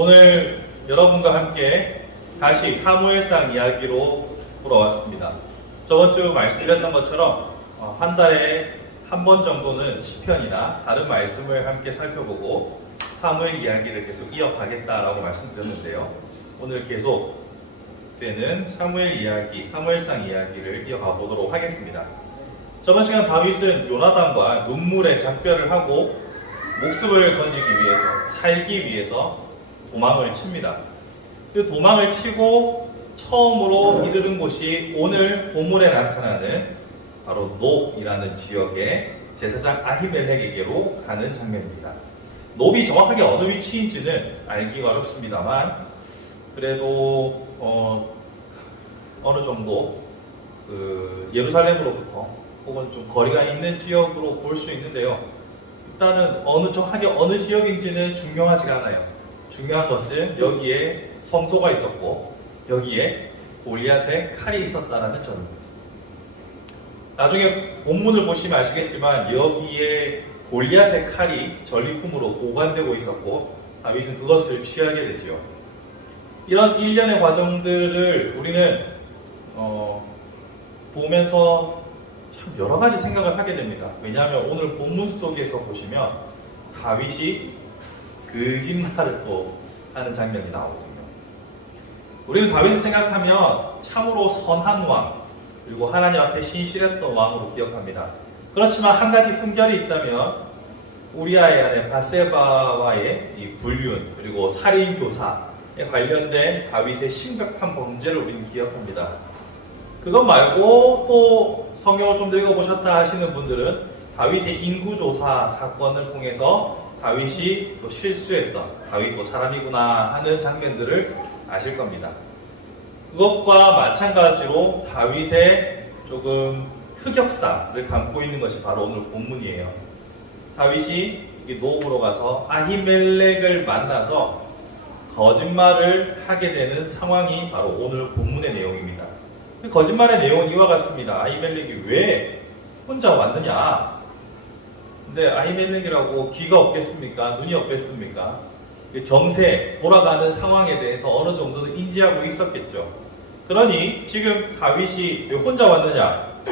오늘 여러분과 함께 다시 사무엘상 이야기로 돌아왔습니다. 저번 주 말씀드렸던 것처럼 한 달에 한 번 정도는 시편이나 다른 말씀을 함께 살펴보고 사무엘 이야기를 계속 이어가겠다라고 말씀드렸는데요. 오늘 계속 되는 사무엘 이야기, 사무엘상 이야기를 이어가 보도록 하겠습니다. 저번 시간 다윗은 요나단과 눈물의 작별을 하고 목숨을 건지기 위해서, 살기 위해서 도망을 칩니다. 그 도망을 치고 처음으로 이르는 곳이 오늘 본문에 나타나는 바로 노이라는 지역의 제사장 아히멜렉에게로 가는 장면입니다. 노이 정확하게 어느 위치인지는 알기가 어렵습니다만 그래도 어느 정도 예루살렘으로부터 혹은 좀 거리가 있는 지역으로 볼 수 있는데요. 일단은 정확하게 어느 지역인지는 중요하지가 않아요. 중요한 것은 여기에 성소가 있었고 여기에 골리앗의 칼이 있었다는 점입니다. 나중에 본문을 보시면 아시겠지만 여기에 골리앗의 칼이 전리품으로 보관되고 있었고 다윗은 그것을 취하게 되죠. 이런 일련의 과정들을 우리는 보면서 참 여러 가지 생각을 하게 됩니다. 왜냐하면 오늘 본문 속에서 보시면 다윗이 거짓말을 또 하는 장면이 나오거든요. 우리는 다윗을 생각하면 참으로 선한 왕, 그리고 하나님 앞에 신실했던 왕으로 기억합니다. 그렇지만 한 가지 흠결이 있다면 우리아의 아내 바세바와의 이 불륜, 그리고 살인 교사에 관련된 다윗의 심각한 범죄를 우리는 기억합니다. 그것 말고 또 성경을 좀 읽어보셨다 하시는 분들은 다윗의 인구조사 사건을 통해서 다윗이 또 실수했던, 다윗도 사람이구나 하는 장면들을 아실 겁니다. 그것과 마찬가지로 다윗의 조금 흑역사를 담고 있는 것이 바로 오늘 본문이에요. 다윗이 노읍으로 가서 아히멜렉을 만나서 거짓말을 하게 되는 상황이 바로 오늘 본문의 내용입니다. 거짓말의 내용은 이와 같습니다. 아히멜렉이 왜 혼자 왔느냐? 근데 아히멜렉이라고 귀가 없겠습니까? 눈이 없겠습니까? 정세, 돌아가는 상황에 대해서 어느 정도는 인지하고 있었겠죠. 그러니 지금 다윗이 왜 혼자 왔느냐?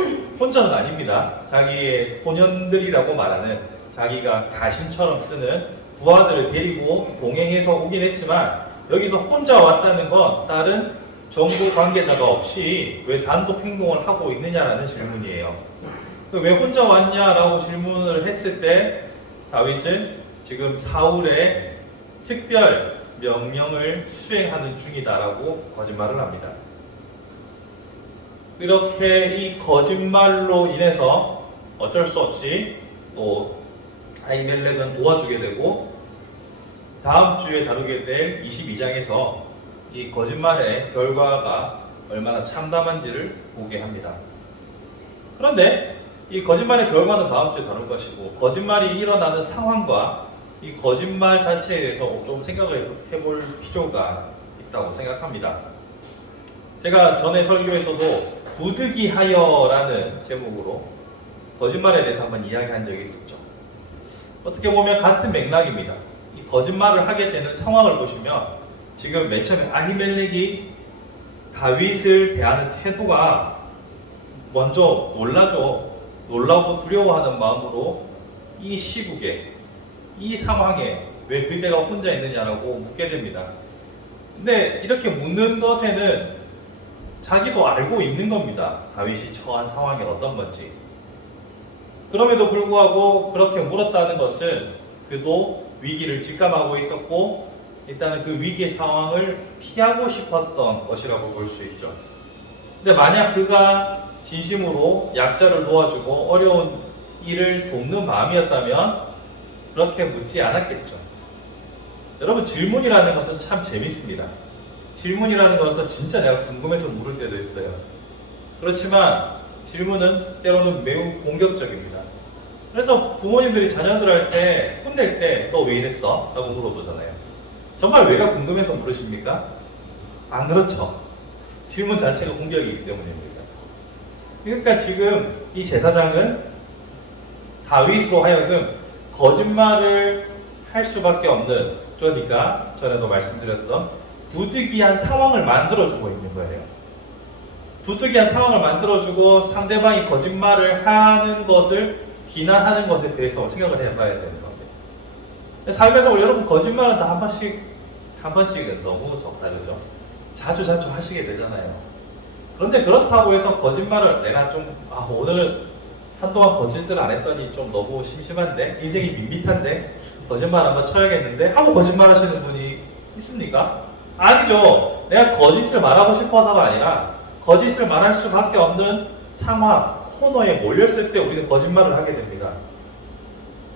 혼자는 아닙니다. 자기의 소년들이라고 말하는 자기가 가신처럼 쓰는 부하들을 데리고 동행해서 오긴 했지만 여기서 혼자 왔다는 건 다른 정부 관계자가 없이 왜 단독 행동을 하고 있느냐라는 질문이에요. 왜 혼자 왔냐라고 질문을 했을 때 다윗은 지금 사울의 특별 명령을 수행하는 중이다라고 거짓말을 합니다. 이렇게 이 거짓말로 인해서 어쩔 수 없이 또 아히멜렉은 도와주게 되고 다음 주에 다루게 될 22장에서 이 거짓말의 결과가 얼마나 참담한지를 보게 합니다. 그런데 이 거짓말의 결과는 다음 주에 다룰 것이고 거짓말이 일어나는 상황과 이 거짓말 자체에 대해서 좀 생각을 해볼 필요가 있다고 생각합니다. 제가 전에 설교에서도 부득이하여라는 제목으로 거짓말에 대해서 한번 이야기한 적이 있었죠. 어떻게 보면 같은 맥락입니다. 이 거짓말을 하게 되는 상황을 보시면 지금 맨 처음에 아히멜렉이 다윗을 대하는 태도가 먼저 놀라고 두려워하는 마음으로 이 시국에 이 상황에 왜 그대가 혼자 있느냐라고 묻게 됩니다. 근데 이렇게 묻는 것에는 자기도 알고 있는 겁니다. 다윗이 처한 상황이 어떤 건지. 그럼에도 불구하고 그렇게 물었다는 것은 그도 위기를 직감하고 있었고 일단은 그 위기의 상황을 피하고 싶었던 것이라고 볼 수 있죠. 근데 만약 그가 진심으로 약자를 도와주고 어려운 일을 돕는 마음이었다면 그렇게 묻지 않았겠죠. 여러분, 질문이라는 것은 참 재밌습니다. 질문이라는 것은 진짜 내가 궁금해서 물을 때도 있어요. 그렇지만 질문은 때로는 매우 공격적입니다. 그래서 부모님들이 자녀들한테 혼낼 때 너 왜 이랬어? 라고 물어보잖아요. 정말 왜가 궁금해서 물으십니까? 안 그렇죠. 질문 자체가 공격이기 때문입니다. 그러니까 지금 이 제사장은 다윗으로 하여금 거짓말을 할 수밖에 없는 그러니까 전에도 말씀드렸던 부득이한 상황을 만들어주고 있는 거예요. 부득이한 상황을 만들어주고 상대방이 거짓말을 하는 것을 비난하는 것에 대해서 생각을 해봐야 되는 겁니다. 삶에서 여러분 거짓말은 다 한 번씩은 너무 적다 그죠? 자주 하시게 되잖아요. 그런데 그렇다고 해서 거짓말을 내가 오늘 한동안 거짓을 안 했더니 좀 너무 심심한데 인생이 밋밋한데 거짓말 한번 쳐야겠는데 하고 거짓말 하시는 분이 있습니까? 아니죠. 내가 거짓을 말하고 싶어서가 아니라 거짓을 말할 수밖에 없는 상황, 코너에 몰렸을 때 우리는 거짓말을 하게 됩니다.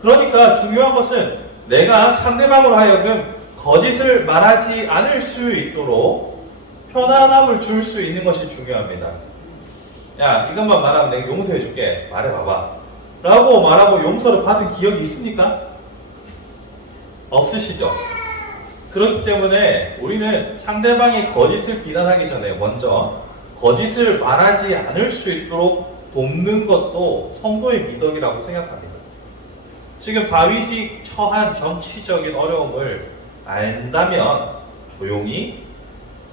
그러니까 중요한 것은 내가 상대방으로 하여금 거짓을 말하지 않을 수 있도록 편안함을 줄 수 있는 것이 중요합니다. 야, 이것만 말하면 내가 용서해 줄게. 말해봐봐. 라고 말하고 용서를 받은 기억이 있습니까? 없으시죠? 그렇기 때문에 우리는 상대방의 거짓을 비난하기 전에 먼저 거짓을 말하지 않을 수 있도록 돕는 것도 성도의 미덕이라고 생각합니다. 지금 다윗이 처한 정치적인 어려움을 안다면 조용히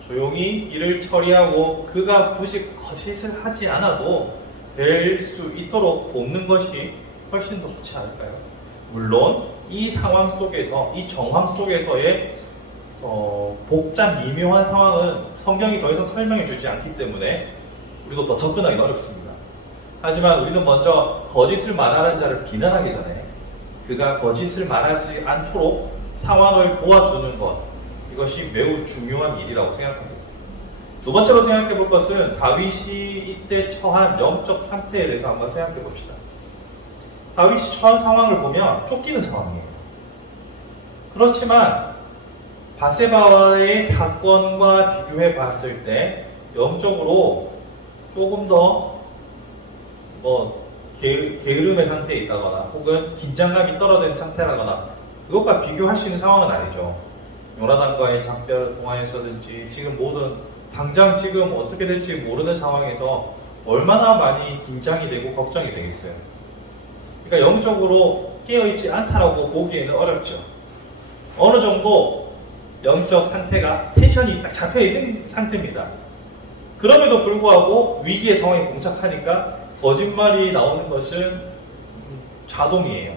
일을 처리하고 그가 굳이 거짓을 하지 않아도 될 수 있도록 돕는 것이 훨씬 더 좋지 않을까요? 물론 이 상황 속에서, 이 정황 속에서의 복잡 미묘한 상황은 성경이 더 이상 설명해 주지 않기 때문에 우리도 더 접근하기는 어렵습니다. 하지만 우리는 먼저 거짓을 말하는 자를 비난하기 전에 그가 거짓을 말하지 않도록 상황을 도와주는 것, 이것이 매우 중요한 일이라고 생각합니다. 두 번째로 생각해 볼 것은 다윗이 이때 처한 영적 상태에 대해서 한번 생각해 봅시다. 다윗이 처한 상황을 보면 쫓기는 상황이에요. 그렇지만 바세바와의 사건과 비교해 봤을 때 영적으로 조금 더 게으름의 상태에 있다거나 혹은 긴장감이 떨어진 상태라거나 그것과 비교할 수 있는 상황은 아니죠. 요나단과의 작별 통화에서든지 당장 지금 어떻게 될지 모르는 상황에서 얼마나 많이 긴장이 되고 걱정이 되겠어요. 그러니까 영적으로 깨어있지 않다라고 보기에는 어렵죠. 어느 정도 영적 상태가 텐션이 딱 잡혀있는 상태입니다. 그럼에도 불구하고 위기의 상황에 봉착하니까 거짓말이 나오는 것은 자동이에요.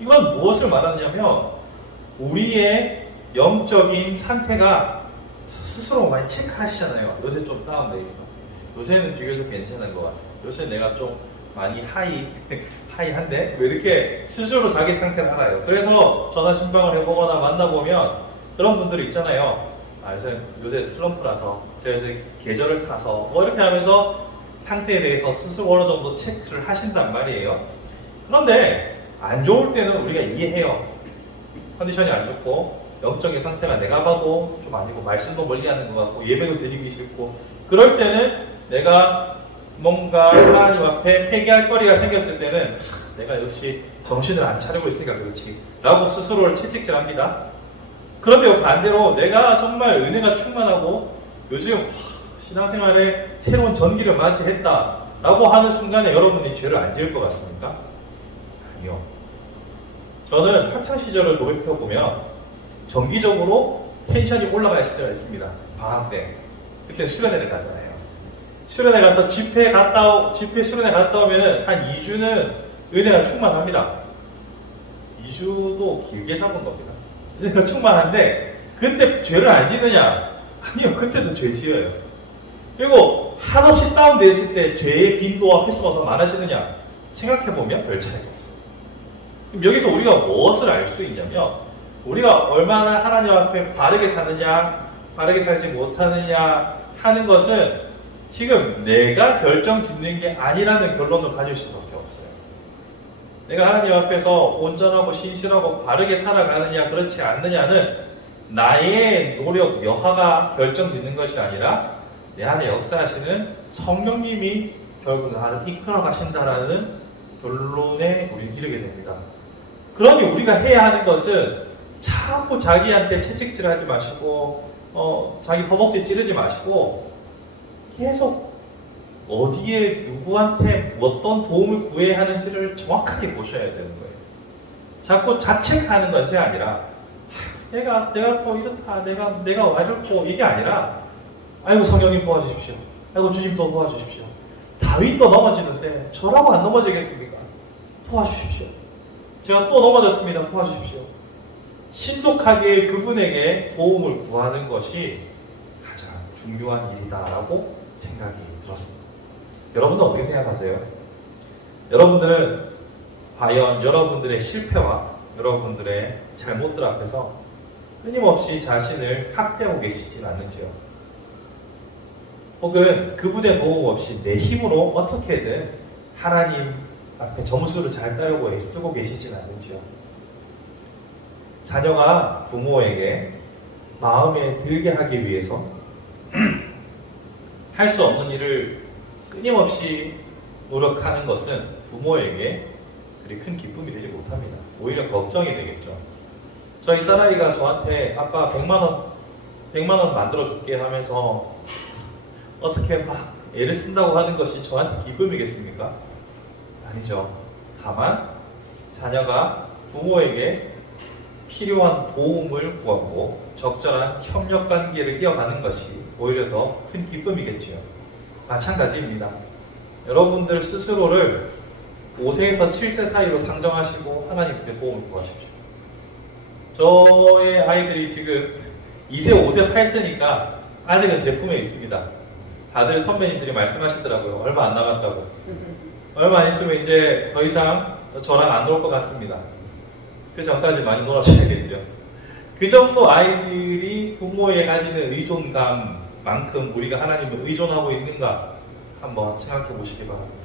이건 무엇을 말하느냐면 우리의 영적인 상태가 스스로 많이 체크하시잖아요. 요새 좀 다운돼 있어. 요새는 비교적 괜찮은 것 같아요. 요새 내가 좀 많이 하이한데 왜 이렇게 스스로 자기 상태를 알아요. 그래서 전화 신방을 해보거나 만나보면 그런 분들이 있잖아요. 요새 슬럼프라서 제가 요새 계절을 타서 이렇게 하면서 상태에 대해서 스스로 어느 정도 체크를 하신단 말이에요. 그런데 안 좋을 때는 우리가 이해해요. 컨디션이 안 좋고 영적인 상태가 내가 봐도 좀 아니고 말씀도 멀리하는 것 같고 예배도 드리기 싫고 그럴 때는 내가 뭔가 하나님 앞에 회개할 거리가 생겼을 때는 내가 역시 정신을 안 차리고 있으니까 그렇지 라고 스스로를 채찍질합니다. 그런데 반대로 내가 정말 은혜가 충만하고 요즘 신앙생활에 새로운 전기를 맞이했다 라고 하는 순간에 여러분이 죄를 안 지을 것 같습니까? 아니요. 저는 학창시절을 돌이켜보면 정기적으로 텐션이 올라가 있을 때가 있습니다. 방학 때. 그때 수련회를 가잖아요. 수련회 가서 집회 수련회 갔다 오면은 한 2주는 은혜가 충만합니다. 2주도 길게 잡은 겁니다. 은혜가 충만한데 그때 죄를 안 짓느냐? 아니요. 그때도 죄 지어요. 그리고 한없이 다운되어 있을 때 죄의 빈도와 횟수가 더 많아지느냐? 생각해보면 별 차이가 없어요. 그럼 여기서 우리가 무엇을 알 수 있냐면 우리가 얼마나 하나님 앞에 바르게 사느냐, 바르게 살지 못하느냐 하는 것은 지금 내가 결정 짓는 게 아니라는 결론을 가질 수밖에 없어요. 내가 하나님 앞에서 온전하고 신실하고 바르게 살아가느냐 그렇지 않느냐는 나의 노력, 여하가 결정 짓는 것이 아니라 내 안에 역사하시는 성령님이 결국 나를 이끌어 가신다라는 결론에 우리는 이르게 됩니다. 그러니 우리가 해야 하는 것은 자꾸 자기한테 채찍질하지 마시고 자기 허벅지 찌르지 마시고 계속 어디에 누구한테 어떤 도움을 구해야 하는지를 정확하게 보셔야 되는 거예요. 자꾸 자책하는 것이 아니라 내가 또 이렇다, 내가 와줬고 이게 아니라, 아이고 성령님 도와주십시오. 아이고 주님 또 도와주십시오. 다윗도 넘어지는데 저라고 안 넘어지겠습니까? 도와주십시오. 제가 또 넘어졌습니다. 도와주십시오. 신속하게 그분에게 도움을 구하는 것이 가장 중요한 일이다라고 생각이 들었습니다. 여러분은 어떻게 생각하세요? 여러분들은 과연 여러분들의 실패와 여러분들의 잘못들 앞에서 끊임없이 자신을 학대하고 계시진 않는지요? 혹은 그분의 도움 없이 내 힘으로 어떻게든 하나님 앞에 점수를 잘 따려고 애쓰고 계시진 않는지요? 자녀가 부모에게 마음에 들게 하기 위해서 할 수 없는 일을 끊임없이 노력하는 것은 부모에게 그리 큰 기쁨이 되지 못합니다. 오히려 걱정이 되겠죠. 저희 딸아이가 저한테 아빠 100만 원 만들어줄게 하면서 어떻게 막 애를 쓴다고 하는 것이 저한테 기쁨이겠습니까? 아니죠. 다만 자녀가 부모에게 필요한 도움을 구하고 적절한 협력 관계를 이어가는 것이 오히려 더 큰 기쁨이겠지요. 마찬가지입니다. 여러분들 스스로를 5세에서 7세 사이로 상정하시고 하나님께 도움을 구하십시오. 저의 아이들이 지금 2세, 5세, 8세니까 아직은 제품에 있습니다. 다들 선배님들이 말씀하시더라고요. 얼마 안 남았다고. 얼마 안 있으면 이제 더 이상 저랑 안 놀 것 같습니다. 그 전까지 많이 놀아줘야겠죠. 그 정도 아이들이 부모에 가지는 의존감만큼 우리가 하나님을 의존하고 있는가 한번 생각해 보시기 바랍니다.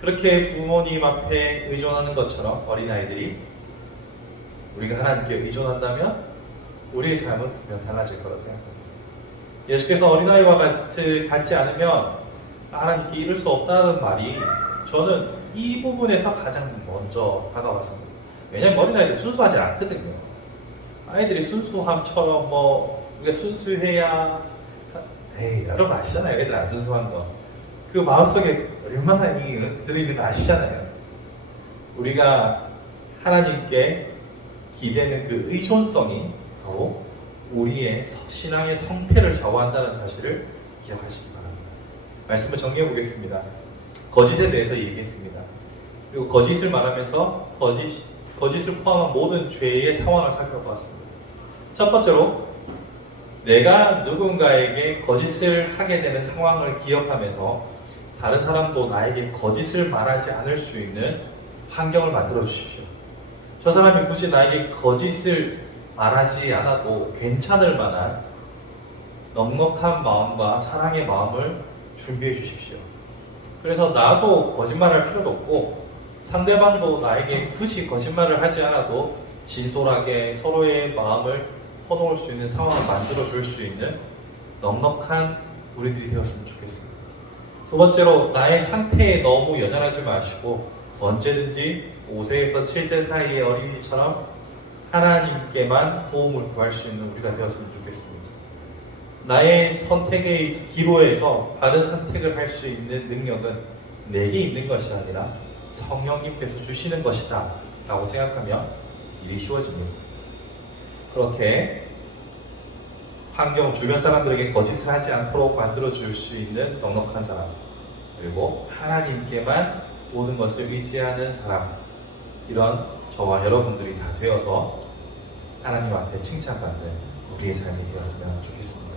그렇게 부모님 앞에 의존하는 것처럼 어린아이들이 우리가 하나님께 의존한다면 우리의 삶은 분명 달라질 거라 생각합니다. 예수께서 어린아이와 같지 않으면 하나님께 이룰 수 없다는 말이 저는 이 부분에서 가장 먼저 다가왔습니다. 왜냐하면 어린아이들 순수하지 않거든요. 아이들이 순수함처럼 우리가 순수해야 여러분 아시잖아요. 애들 안 순수한 거. 그 마음속에 얼마나 들어있는 거 아시잖아요. 우리가 하나님께 기대는 그 의존성이 바로 우리의 신앙의 성패를 좌우한다는 사실을 기억하시기 바랍니다. 말씀을 정리해 보겠습니다. 거짓에 대해서 얘기했습니다. 그리고 거짓을 말하면서 거짓을 포함한 모든 죄의 상황을 살펴보았습니다. 첫 번째로 내가 누군가에게 거짓을 하게 되는 상황을 기억하면서 다른 사람도 나에게 거짓을 말하지 않을 수 있는 환경을 만들어 주십시오. 저 사람이 굳이 나에게 거짓을 말하지 않아도 괜찮을 만한 넉넉한 마음과 사랑의 마음을 준비해 주십시오. 그래서 나도 거짓말할 필요도 없고 상대방도 나에게 굳이 거짓말을 하지 않아도 진솔하게 서로의 마음을 퍼놓을 수 있는 상황을 만들어 줄 수 있는 넉넉한 우리들이 되었으면 좋겠습니다. 두 번째로 나의 상태에 너무 연연하지 마시고 언제든지 5세에서 7세 사이의 어린이처럼 하나님께만 도움을 구할 수 있는 우리가 되었으면 좋겠습니다. 나의 선택의 기로에서 바른 선택을 할 수 있는 능력은 내게 있는 것이 아니라 성령님께서 주시는 것이다 라고 생각하면 일이 쉬워집니다. 그렇게 주변 사람들에게 거짓을 하지 않도록 만들어줄 수 있는 넉넉한 사람, 그리고 하나님께만 모든 것을 의지하는 사람, 이런 저와 여러분들이 다 되어서 하나님 앞에 칭찬받는 우리의 삶이 되었으면 좋겠습니다.